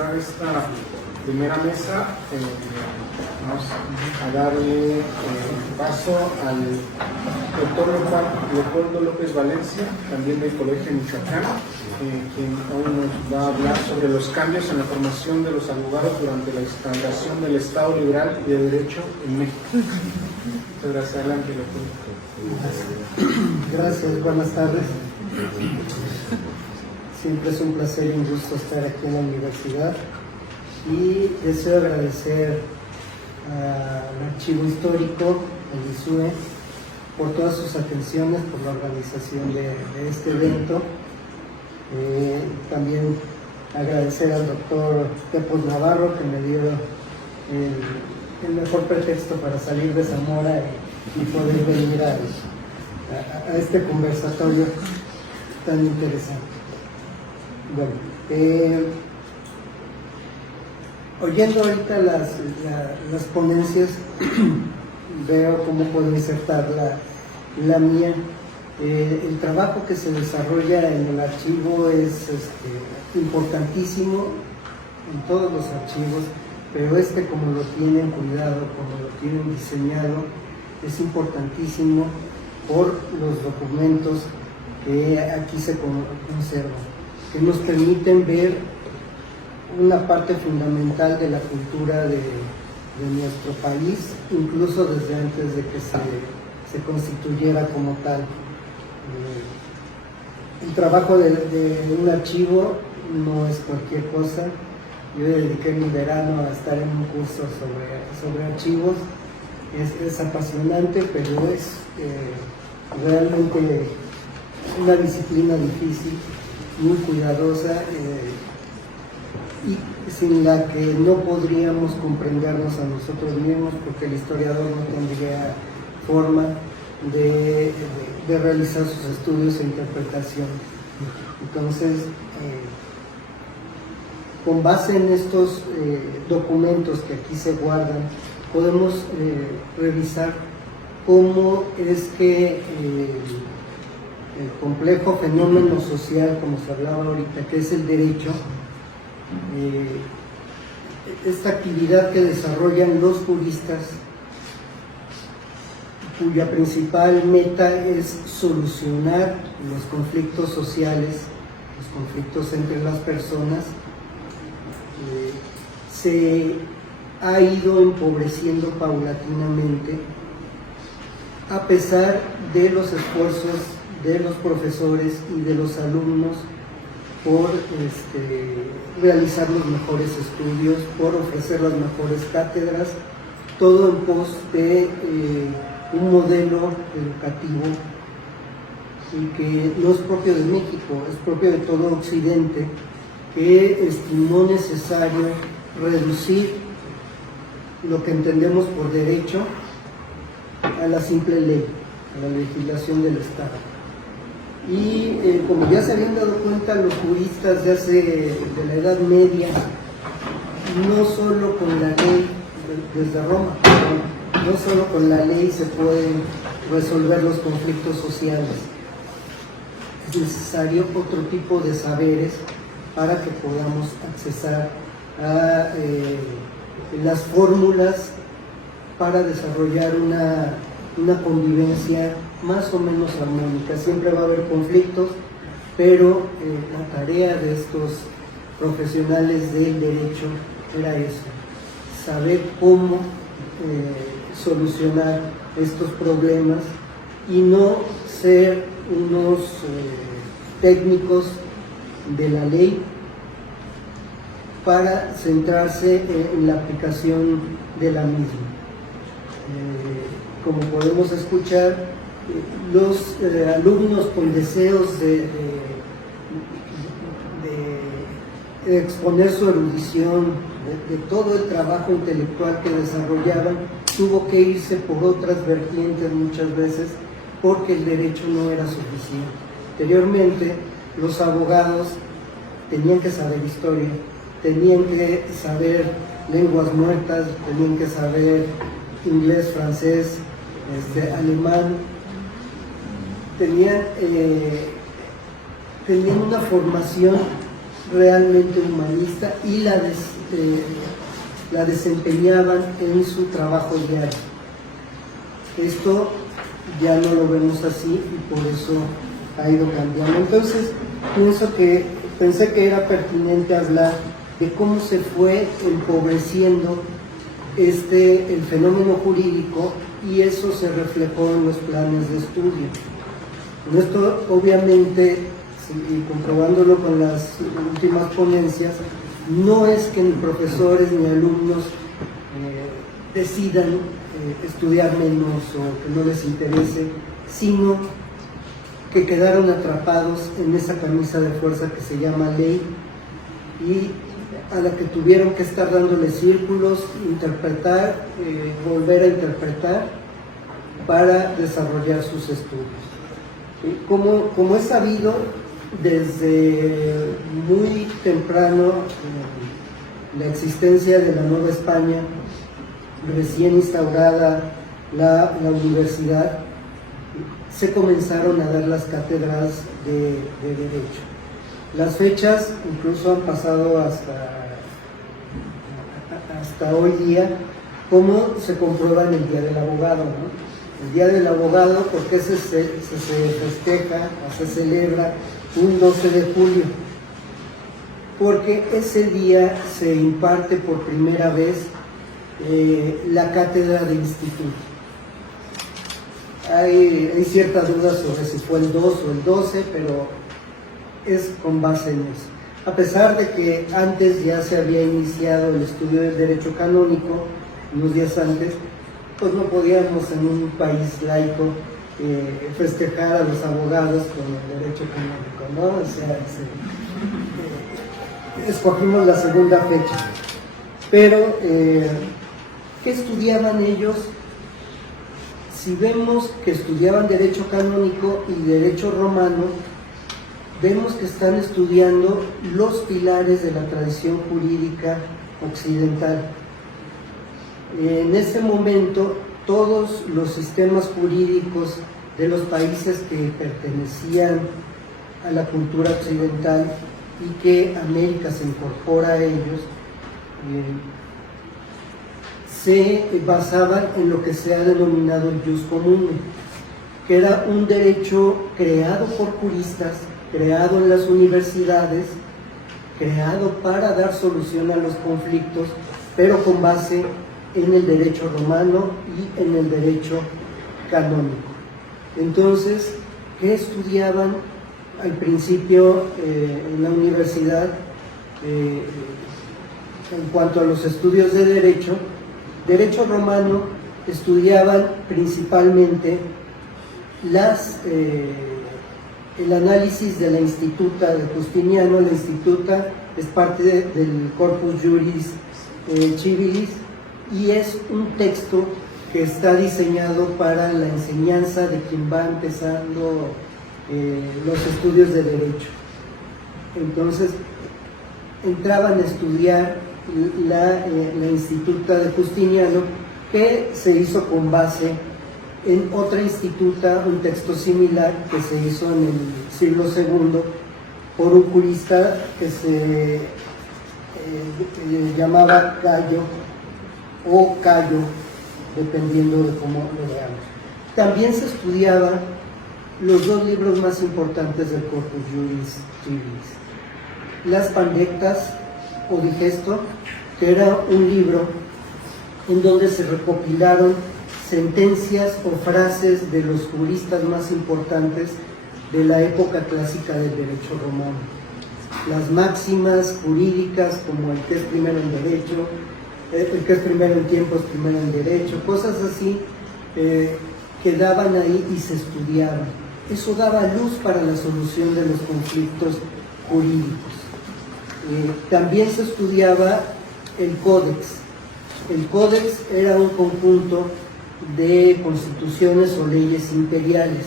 cerrar esta primera mesa, vamos a darle paso al doctor Leopoldo López Valencia, también del Colegio Michoacán, quien hoy nos va a hablar sobre los cambios en la formación de los abogados durante la instauración del Estado liberal y de derecho en México. Muchas gracias. Adelante, Leopoldo. Gracias, buenas tardes. Siempre es un placer y un gusto estar aquí en la universidad y deseo agradecer al Archivo Histórico, al ISUE, por todas sus atenciones, por la organización de este evento. También agradecer al doctor Tepos Navarro, que me dio el mejor pretexto para salir de Zamora y poder venir a este conversatorio tan interesante. Bueno, oyendo ahorita las ponencias, veo cómo puedo insertar la mía. El trabajo que se desarrolla en el archivo es importantísimo en todos los archivos, pero como lo tienen cuidado, como lo tienen diseñado, es importantísimo por los documentos que aquí se conservan, que nos permiten ver una parte fundamental de la cultura de nuestro país, incluso desde antes de que se constituyera como tal. El trabajo de un archivo no es cualquier cosa. Yo dediqué mi verano a estar en un curso sobre archivos. Es apasionante, pero es realmente una disciplina difícil, muy cuidadosa, y sin la que no podríamos comprendernos a nosotros mismos, porque el historiador no tendría forma de realizar sus estudios e interpretación. Entonces, con base en estos documentos que aquí se guardan, podemos revisar cómo es que el complejo fenómeno social, como se hablaba ahorita, que es el derecho, esta actividad que desarrollan los juristas, cuya principal meta es solucionar los conflictos sociales, los conflictos entre las personas, se ha ido empobreciendo paulatinamente, a pesar de los esfuerzos de los profesores y de los alumnos por realizar los mejores estudios, por ofrecer las mejores cátedras, todo en pos de un modelo educativo y que no es propio de México, es propio de todo Occidente, que estimó necesario reducir lo que entendemos por derecho a la simple ley, a la legislación del Estado. Y como ya se habían dado cuenta los juristas de la Edad Media, no solo con la ley, desde Roma, no solo con la ley se pueden resolver los conflictos sociales, es necesario otro tipo de saberes para que podamos accesar a las fórmulas para desarrollar una convivencia más o menos armónica. Siempre va a haber conflictos, pero la tarea de estos profesionales del derecho era eso, saber cómo solucionar estos problemas y no ser unos técnicos de la ley para centrarse en la aplicación de la misma. Como podemos escuchar, los alumnos con deseos de exponer su erudición, de todo el trabajo intelectual que desarrollaban, tuvo que irse por otras vertientes muchas veces porque el derecho no era suficiente. Anteriormente, los abogados tenían que saber historia, tenían que saber lenguas muertas, tenían que saber inglés, francés, alemán, tenían una formación realmente humanista y la desempeñaban en su trabajo diario. Esto ya no lo vemos así y por eso ha ido cambiando. Entonces, pensé que era pertinente hablar de cómo se fue empobreciendo el fenómeno jurídico, y eso se reflejó en los planes de estudio. Esto, obviamente, y comprobándolo con las últimas ponencias, no es que ni profesores ni alumnos decidan estudiar menos o que no les interese, sino que quedaron atrapados en esa camisa de fuerza que se llama ley, y a la que tuvieron que estar dándole círculos, interpretar, volver a interpretar para desarrollar sus estudios. Como es sabido, desde muy temprano, la existencia de la Nueva España, recién instaurada la universidad, se comenzaron a dar las cátedras de Derecho. Las fechas incluso han pasado hasta hoy día, como se comprueba en el Día del Abogado, ¿no? El Día del Abogado, ¿por qué se festeja o se celebra un 12 de julio? Porque ese día se imparte por primera vez la cátedra de instituto. Hay cierta duda sobre si fue el 2 o el 12, pero es con base en eso. A pesar de que antes ya se había iniciado el estudio del derecho canónico, unos días antes, pues no podíamos en un país laico festejar a los abogados con el derecho canónico, ¿no? O sea, escogimos la segunda fecha. Pero, ¿qué estudiaban ellos? Si vemos que estudiaban derecho canónico y derecho romano, vemos que están estudiando los pilares de la tradición jurídica occidental. En ese momento, todos los sistemas jurídicos de los países que pertenecían a la cultura occidental y que América se incorpora a ellos, se basaban en lo que se ha denominado el jus comune, que era un derecho creado por juristas, creado en las universidades, creado para dar solución a los conflictos, pero con base en el derecho romano y en el derecho canónico. Entonces, ¿qué estudiaban al principio en la universidad? En cuanto a los estudios de derecho romano, estudiaban principalmente el análisis de la Instituta de Justiniano. La Instituta es parte del Corpus Juris Civilis y es un texto que está diseñado para la enseñanza de quien va empezando los estudios de derecho. Entonces, entraban a estudiar la Instituta de Justiniano, que se hizo con base en otra instituta, un texto similar que se hizo en el siglo II por un jurista que se llamaba Cayo o Cayo, dependiendo de cómo lo veamos. También se estudiaban los dos libros más importantes del Corpus Juris Civilis: Las Pandectas o Digesto, que era un libro en donde se recopilaron sentencias o frases de los juristas más importantes de la época clásica del derecho romano. Las máximas jurídicas, como el que es primero en derecho, el que es primero en tiempo es primero en derecho, cosas así, quedaban ahí y se estudiaban. Eso daba luz para la solución de los conflictos jurídicos. También se estudiaba el códex. El códex era un conjunto de constituciones o leyes imperiales.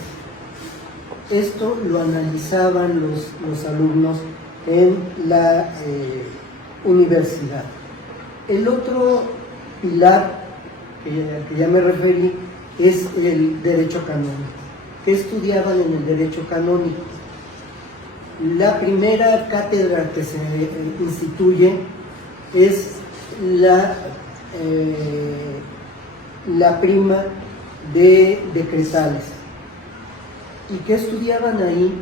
Esto lo analizaban los alumnos en la universidad. El otro pilar al que ya me referí es el derecho canónico. ¿Qué estudiaban en el derecho canónico? La primera cátedra que se instituye es la prima de decretales. ¿Y qué estudiaban ahí?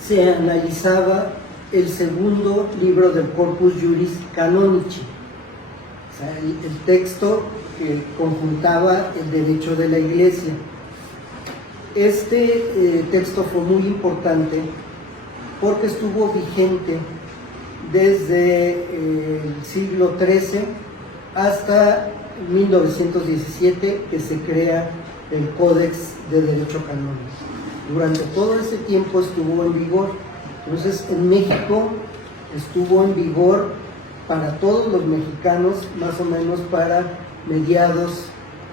Se analizaba el segundo libro del Corpus Juris Canonici, o sea, el texto que conjuntaba el derecho de la Iglesia. Este texto fue muy importante porque estuvo vigente desde el siglo XIII hasta 1917, que se crea el Códex de Derecho Canónico. Durante todo ese tiempo estuvo en vigor. Entonces, en México estuvo en vigor para todos los mexicanos, más o menos para mediados,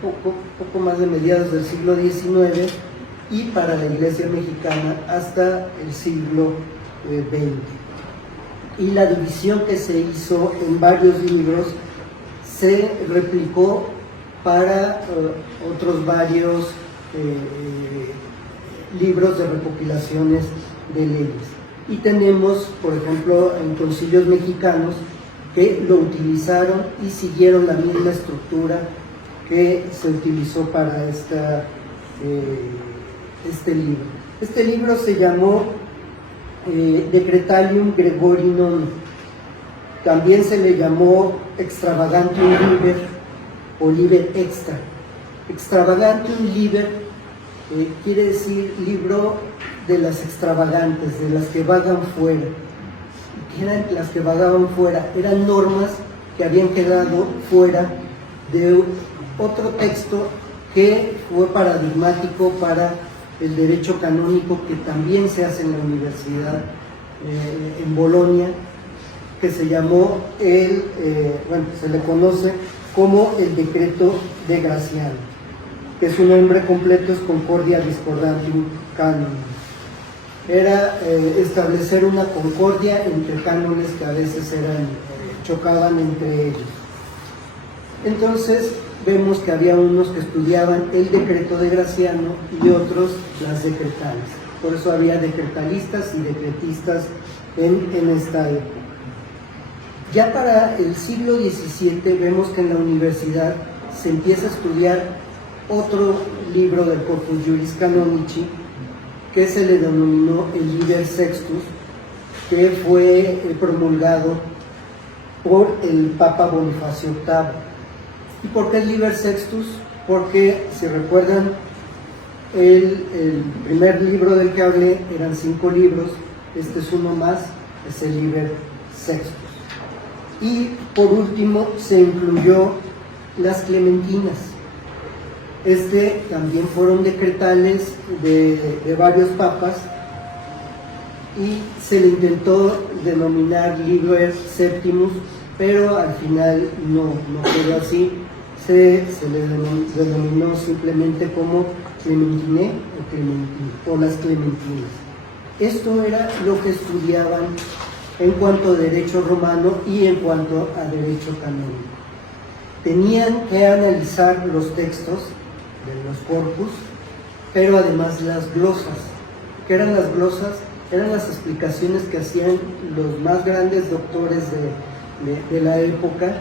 poco más de mediados del siglo XIX, y para la Iglesia mexicana hasta el siglo XX. Y la división que se hizo en varios libros se replicó para otros varios libros de recopilaciones de leyes. Y tenemos, por ejemplo, en concilios mexicanos que lo utilizaron y siguieron la misma estructura que se utilizó para este libro. Este libro se llamó Decretalium Gregori IX. También se le llamó Extravagantium Liber o Liber Extra. Extravagantium Liber quiere decir libro de las extravagantes, de las que vagan fuera. ¿Qué eran las que vagaban fuera? Eran normas que habían quedado fuera de otro texto que fue paradigmático para el derecho canónico, que también se hace en la universidad en Bolonia, que se llamó se le conoce como el Decreto de Graciano, que su nombre completo es Concordia Discordantium Canonum. Era establecer una concordia entre cánones que a veces chocaban entre ellos. Entonces vemos que había unos que estudiaban el decreto de Graciano y otros las decretales. Por eso había decretalistas y decretistas en esta época. Ya para el siglo XVII vemos que en la universidad se empieza a estudiar otro libro del Corpus Juris Canonici, que se le denominó el Liber Sextus, que fue promulgado por el Papa Bonifacio VIII. ¿Y por qué el Liber Sextus? Porque, si recuerdan, el primer libro del que hablé eran 5 libros, este es uno más, es el Liber Sextus. Y por último se incluyó las Clementinas. También fueron decretales de varios papas y se le intentó denominar Liber Septimus, pero al final no quedó así. Se le denominó simplemente como Clementine o las Clementinas. Esto era lo que estudiaban en cuanto a derecho romano y en cuanto a derecho canónico. Tenían que analizar los textos de los corpus, pero además las glosas. ¿Qué eran las glosas? Eran las explicaciones que hacían los más grandes doctores de la época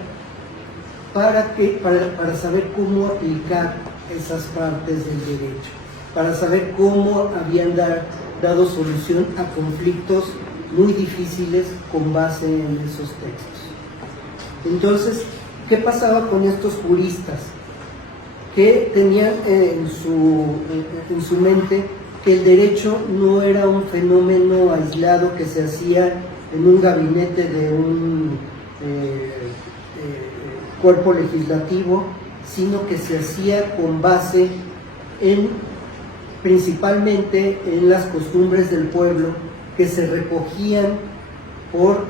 para saber cómo aplicar esas partes del derecho, para saber cómo habían dado solución a conflictos muy difíciles con base en esos textos. Entonces, ¿qué pasaba con estos juristas? Que tenían en su mente que el derecho no era un fenómeno aislado que se hacía en un gabinete de un cuerpo legislativo, sino que se hacía con base principalmente en las costumbres del pueblo, que se recogían por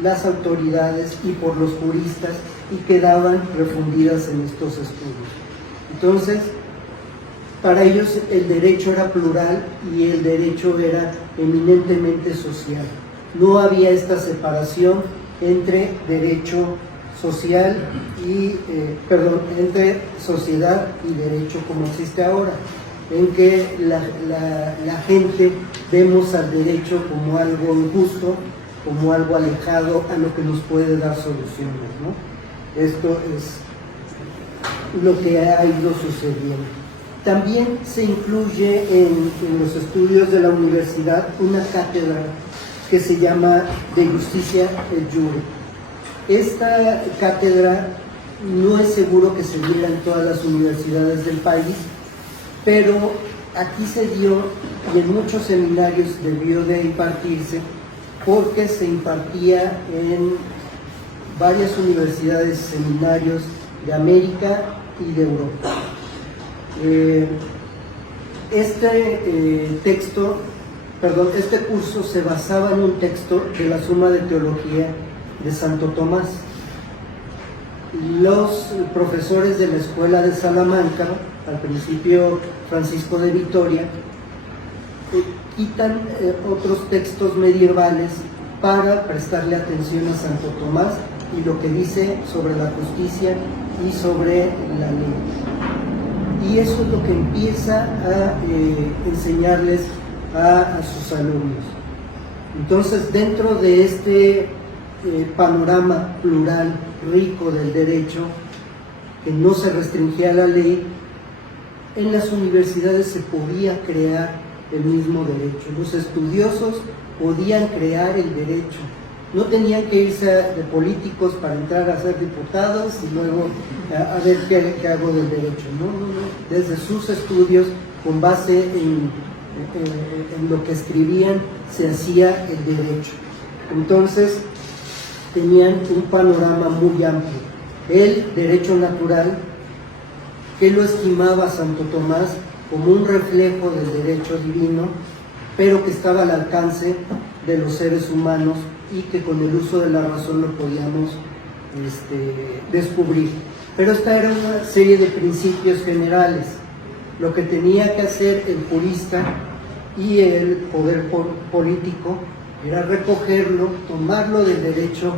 las autoridades y por los juristas y quedaban refundidas en estos estudios. Entonces, para ellos el derecho era plural y el derecho era eminentemente social. No había esta separación entre derecho social entre sociedad y derecho como existe ahora. en que la gente vemos al derecho como algo injusto, como algo alejado a lo que nos puede dar soluciones, ¿no? Esto es lo que ha ido sucediendo. También se incluye en los estudios de la universidad una cátedra que se llama de Justicia et Jure. Esta cátedra no es seguro que se diera en todas las universidades del país, pero aquí se dio y en muchos seminarios debió de impartirse porque se impartía en varias universidades, seminarios de América y de Europa. Este curso se basaba en un texto de la Suma de Teología de Santo Tomás. Los profesores de la Escuela de Salamanca, al principio Francisco de Vitoria, quitan otros textos medievales para prestarle atención a Santo Tomás y lo que dice sobre la justicia y sobre la ley. Y eso es lo que empieza a enseñarles a sus alumnos. Entonces, dentro de este panorama plural, rico del derecho, que no se restringía a la ley, en las universidades se podía crear el mismo derecho. Los estudiosos podían crear el derecho. No tenían que irse de políticos para entrar a ser diputados y luego a ver qué hago del derecho. No. Desde sus estudios, con base en lo que escribían, se hacía el derecho. Entonces, tenían un panorama muy amplio. El derecho natural, que lo estimaba Santo Tomás como un reflejo del derecho divino, pero que estaba al alcance de los seres humanos y que con el uso de la razón lo podíamos descubrir. Pero esta era una serie de principios generales. Lo que tenía que hacer el jurista y el poder político era recogerlo, tomarlo del derecho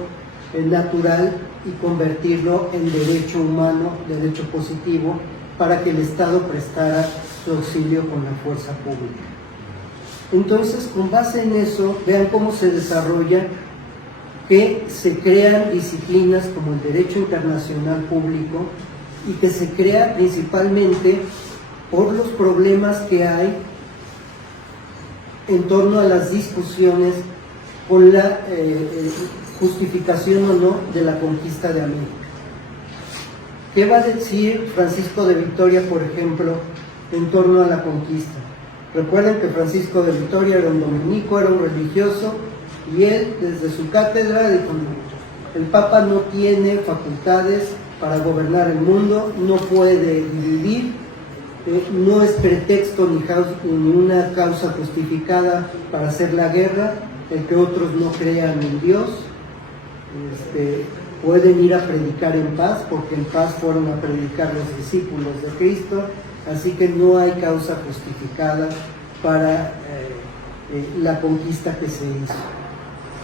natural y convertirlo en derecho humano, derecho positivo, para que el Estado prestara su auxilio con la fuerza pública. Entonces, con base en eso, vean cómo se desarrolla, que se crean disciplinas como el derecho internacional público y que se crea principalmente por los problemas que hay en torno a las discusiones con la justificación o no de la conquista de América. ¿Qué va a decir Francisco de Vitoria, por ejemplo, en torno a la conquista? Recuerden que Francisco de Vitoria era un dominico, era un religioso, y él desde su cátedra dijo: el Papa no tiene facultades para gobernar el mundo, no puede dividir, no es pretexto ni una causa justificada para hacer la guerra el que otros no crean en Dios. Pueden ir a predicar en paz, porque en paz fueron a predicar los discípulos de Cristo, así que no hay causa justificada para la conquista que se hizo.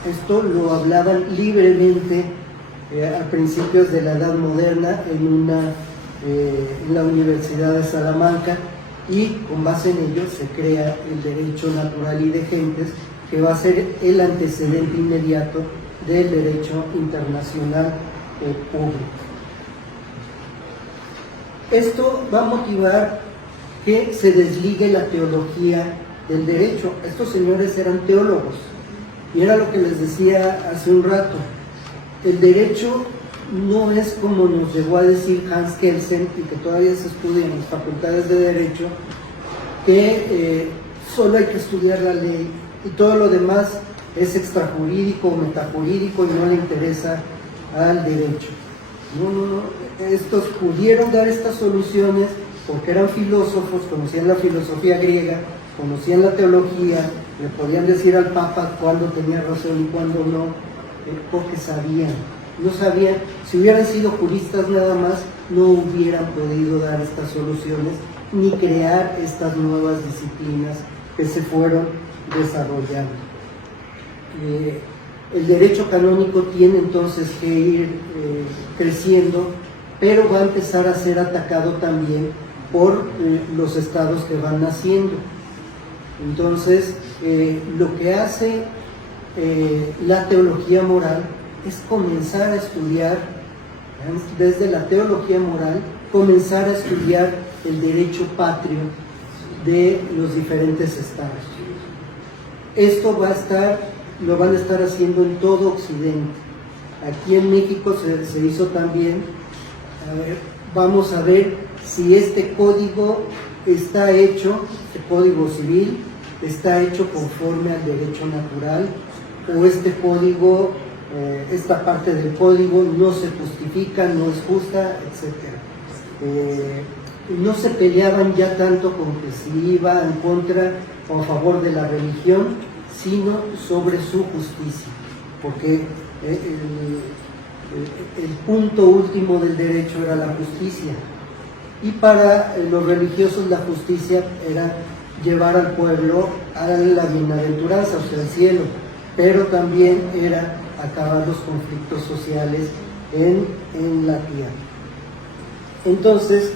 Esto lo hablaban libremente a principios de la Edad Moderna en la Universidad de Salamanca, y con base en ello se crea el derecho natural y de gentes, que va a ser el antecedente inmediato del derecho internacional público. Esto va a motivar que se desligue la teología del derecho. Estos señores eran teólogos, y era lo que les decía hace un rato. El derecho no es como nos llegó a decir Hans Kelsen, y que todavía se estudia en las facultades de Derecho, que solo hay que estudiar la ley y todo lo demás es extrajurídico o metajurídico y no le interesa al derecho. No. Estos pudieron dar estas soluciones porque eran filósofos, conocían la filosofía griega, conocían la teología, le podían decir al Papa cuándo tenía razón y cuándo no, porque sabían. No sabían, si hubieran sido juristas nada más, no hubieran podido dar estas soluciones ni crear estas nuevas disciplinas que se fueron desarrollando. El derecho canónico tiene entonces que ir creciendo, pero va a empezar a ser atacado también por los estados que van naciendo. Entonces, lo que hace la teología moral es comenzar a estudiar, desde la teología moral, comenzar a estudiar el derecho patrio de los diferentes estados. Esto lo van a estar haciendo en todo Occidente. Aquí en México se hizo también. Vamos a ver si este código está hecho, este código civil, está hecho conforme al derecho natural, o este código, esta parte del código no se justifica, no es justa, etc. No se peleaban ya tanto con que si iba en contra o a favor de la religión, sino sobre su justicia, porque el punto último del derecho era la justicia, y para los religiosos la justicia era llevar al pueblo a la bienaventuranza, o sea, al cielo, pero también era acabar los conflictos sociales en la tierra. Entonces,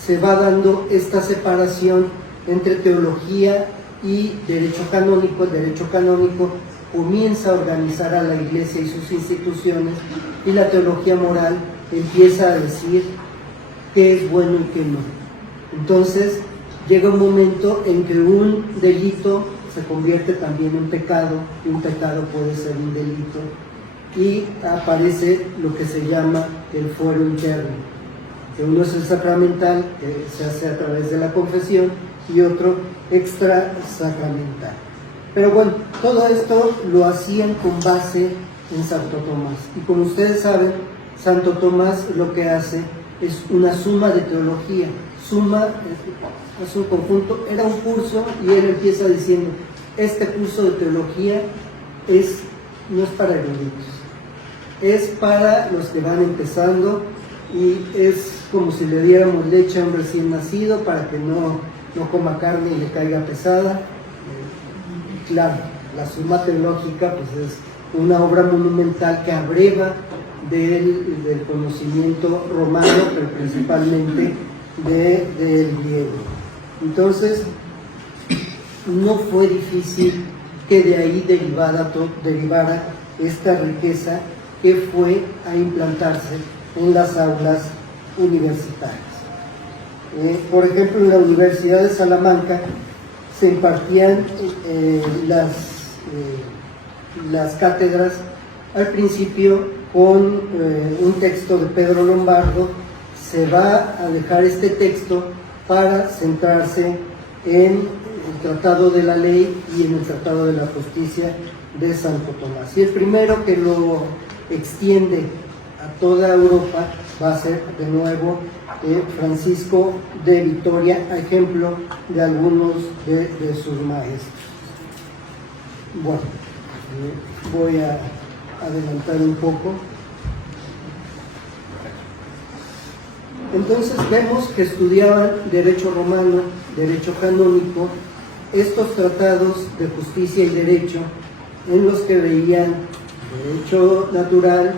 se va dando esta separación entre teología y derecho canónico. El derecho canónico comienza a organizar a la Iglesia y sus instituciones, y la teología moral empieza a decir qué es bueno y qué no. Entonces llega un momento en que un delito se convierte también en pecado, y un pecado puede ser un delito, y aparece lo que se llama el fuero interno, que uno es el sacramental, que se hace a través de la confesión, y otro extrasacramental. Pero bueno, todo esto lo hacían con base en Santo Tomás, y como ustedes saben, Santo Tomás lo que hace es una suma de teología. Suma es un conjunto, era un curso, y él empieza diciendo: este curso de teología no es para eruditos, es para los que van empezando, y es como si le diéramos leche a un recién nacido para que no coma carne y le caiga pesada. Claro, la Suma Teológica pues es una obra monumental que abreva del conocimiento romano, pero principalmente del griego. Entonces, no fue difícil que de ahí derivara esta riqueza que fue a implantarse en las aulas universitarias. Por ejemplo, en la Universidad de Salamanca se impartían las cátedras al principio con un texto de Pedro Lombardo. Se va a dejar este texto para centrarse en el Tratado de la Ley y en el Tratado de la Justicia de Santo Tomás. Y el primero que lo extiende a toda Europa va a ser de nuevo Francisco de Vitoria, a ejemplo de algunos de sus maestros. Bueno, voy a adelantar un poco. Entonces vemos que estudiaban derecho romano, derecho canónico, estos tratados de justicia y derecho, en los que veían derecho natural,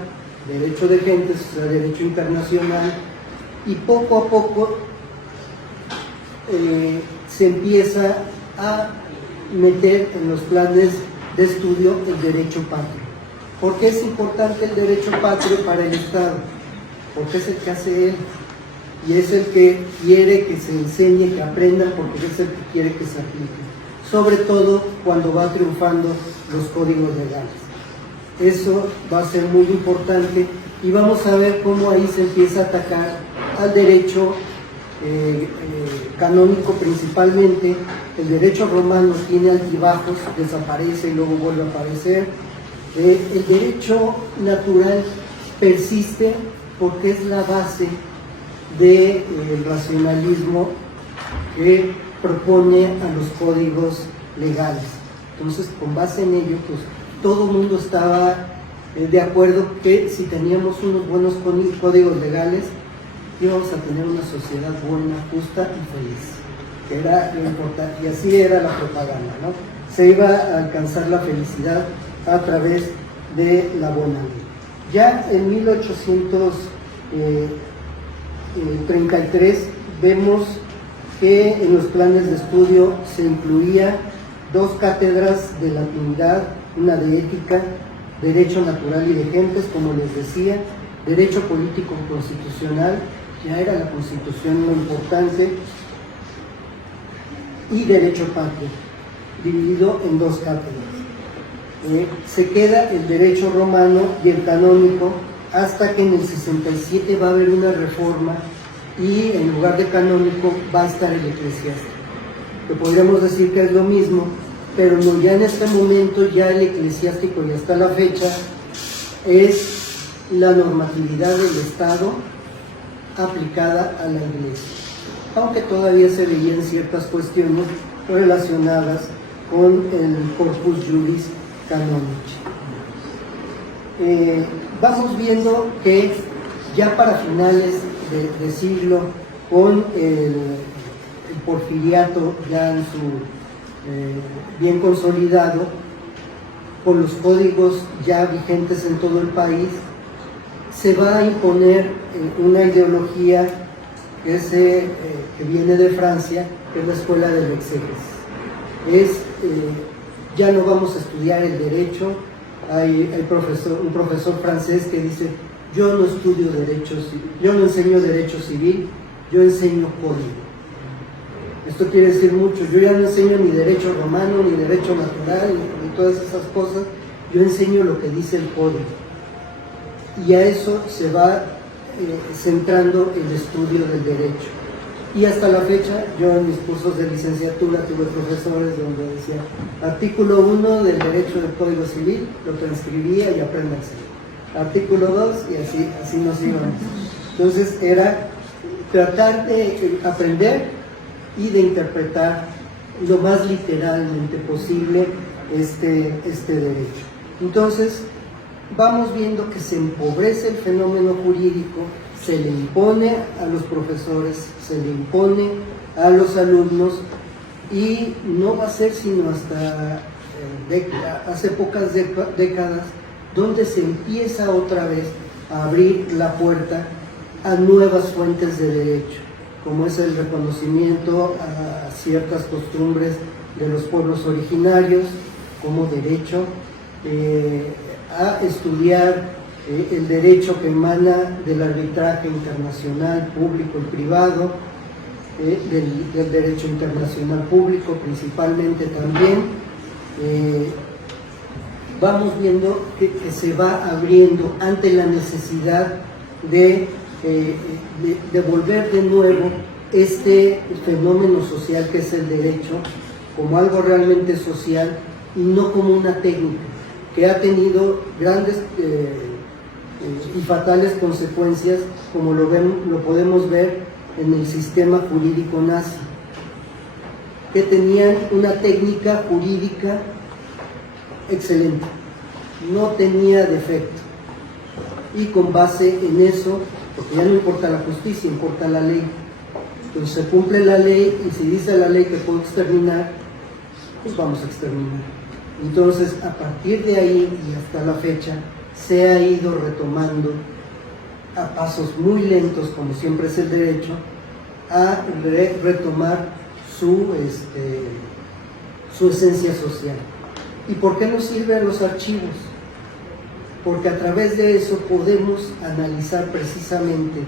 derecho de gentes, o sea, derecho internacional, y poco a poco se empieza a meter en los planes de estudio el derecho patrio. ¿Por qué es importante el derecho patrio para el Estado? Porque es el que hace él, y es el que quiere que se enseñe, que aprendan, porque es el que quiere que se aplique, sobre todo cuando va triunfando los códigos legales. Eso va a ser muy importante, y vamos a ver cómo ahí se empieza a atacar al derecho canónico principalmente. El derecho romano tiene altibajos, desaparece y luego vuelve a aparecer. El derecho natural persiste porque es la base del racionalismo que propone a los códigos legales. Entonces, con base en ello, pues todo el mundo estaba de acuerdo que si teníamos unos buenos códigos legales, íbamos a tener una sociedad buena, justa y feliz, que era lo importante, y así era la propaganda, ¿no? Se iba a alcanzar la felicidad a través de la buena ley. Ya en 1800 33 vemos que en los planes de estudio se incluía 2 cátedras de latinidad, una de ética, derecho natural y de gentes, como les decía, derecho político constitucional, ya era la Constitución lo importante, y derecho patrio, dividido en 2 cátedras. Se queda el derecho romano y el canónico hasta que en el 67 va a haber una reforma y en lugar de canónico va a estar el eclesiástico, que podríamos decir que es lo mismo, pero no, ya en este momento ya el eclesiástico y hasta la fecha es la normatividad del Estado aplicada a la Iglesia, aunque todavía se veían ciertas cuestiones relacionadas con el corpus juris canonici. Vamos viendo que ya para finales de siglo, con el porfiriato ya en su bien consolidado, con los códigos ya vigentes en todo el país, se va a imponer una ideología que viene de Francia, que es la escuela del exégesis. Ya no vamos a estudiar el derecho. Hay un profesor francés que dice: yo no estudio derecho, yo no enseño derecho civil, yo enseño código. Esto quiere decir mucho. Yo ya no enseño ni derecho romano, ni derecho natural, ni todas esas cosas. Yo enseño lo que dice el código. Y a eso se va centrando el estudio del derecho. Y hasta la fecha, yo en mis cursos de licenciatura tuve profesores donde decía: artículo 1 del derecho del Código Civil, lo transcribía y apréndanse. Artículo 2, y así nos íbamos. Entonces era tratar de aprender y de interpretar lo más literalmente posible este derecho. Entonces vamos viendo que se empobrece el fenómeno jurídico, se le impone a los profesores, se le impone a los alumnos, y no va a ser sino hasta hace pocas décadas donde se empieza otra vez a abrir la puerta a nuevas fuentes de derecho, como es el reconocimiento a ciertas costumbres de los pueblos originarios como derecho, a estudiar el derecho que emana del arbitraje internacional público y privado, del derecho internacional público principalmente también. Vamos viendo que se va abriendo ante la necesidad de volver de nuevo este fenómeno social que es el derecho como algo realmente social y no como una técnica que ha tenido grandes y fatales consecuencias, como lo podemos ver en el sistema jurídico nazi, que tenían una técnica jurídica excelente, no tenía defecto, y con base en eso, porque ya no importa la justicia, importa la ley. Entonces se cumple la ley, y si dice la ley que puedo exterminar, pues vamos a exterminar. Entonces, a partir de ahí y hasta la fecha, se ha ido retomando a pasos muy lentos, como siempre es el derecho, a retomar su esencia social. ¿Y por qué nos sirven los archivos? Porque a través de eso podemos analizar precisamente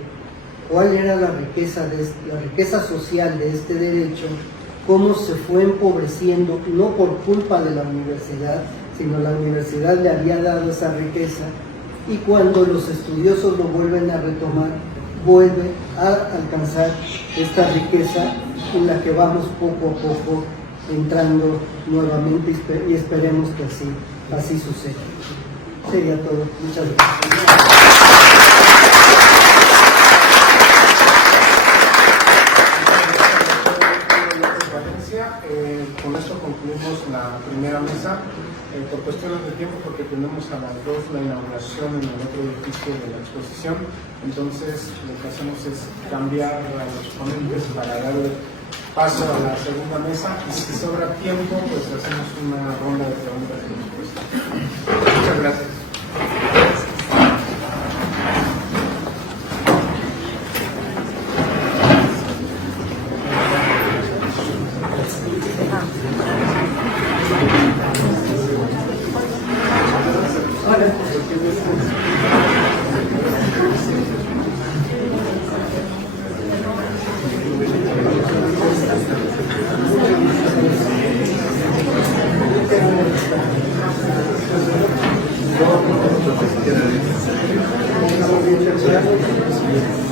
cuál era la riqueza social de este derecho, cómo se fue empobreciendo, no por culpa de la universidad, sino la universidad le había dado esa riqueza, y cuando los estudiosos lo vuelven a retomar, vuelve a alcanzar esta riqueza en la que vamos poco a poco entrando nuevamente, y esperemos que así suceda. Sería todo. Muchas gracias. Con esto concluimos la primera mesa. Por cuestiones de tiempo, porque tenemos a las 2 la inauguración en el otro edificio de la exposición, entonces lo que hacemos es cambiar a los ponentes para darle paso a la segunda mesa, y si sobra tiempo, pues hacemos una ronda de preguntas y respuestas. Muchas gracias. temprano.